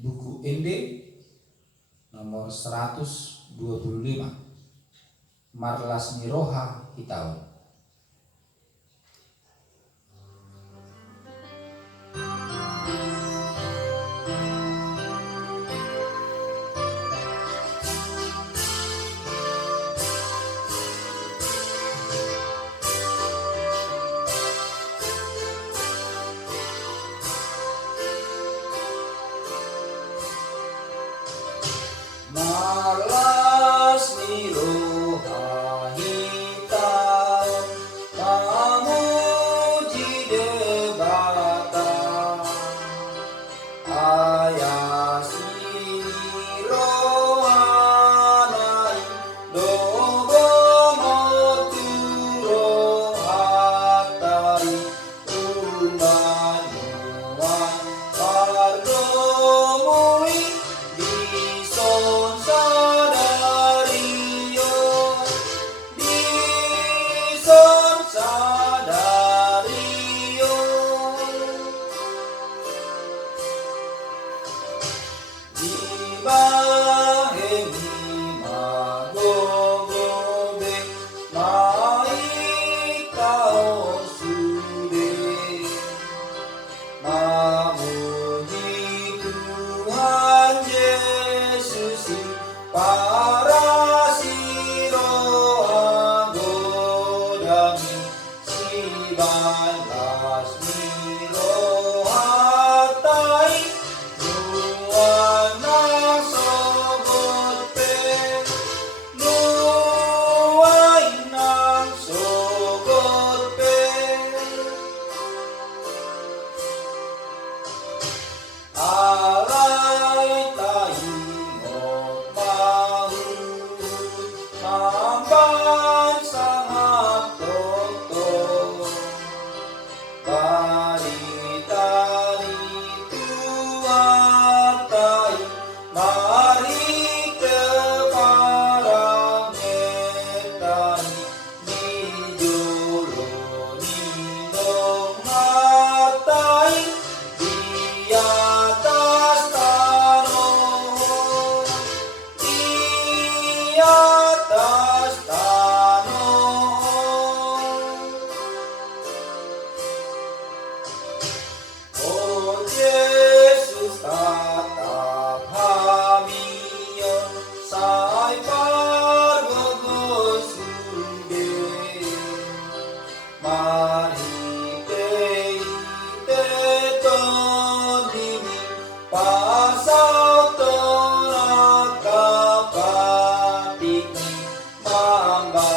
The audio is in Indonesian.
buku Inde nomor 125, Marlas Niroha Hitau. Marlas Niroha Hitau, pamuji debata, ayasi rohanai, dobomo turohatai, umanuan pardomui, dison sadario, dison sadario. Di bahemi magogobe, maitao sude, memuji Tuhan Yesus, para siro anggodami, si balas nirohatai, nuanang sogote, nuainang sogote. Alay taingot mahut, mamban sangat toto, baritani tuatai, mari keparang etani, nijolo ninong matai, di atas tanah, di atas tanah. Oh Yesus tatap hamion, sai pargogo sude, mari te todini, pasau torak kapatiki, mamba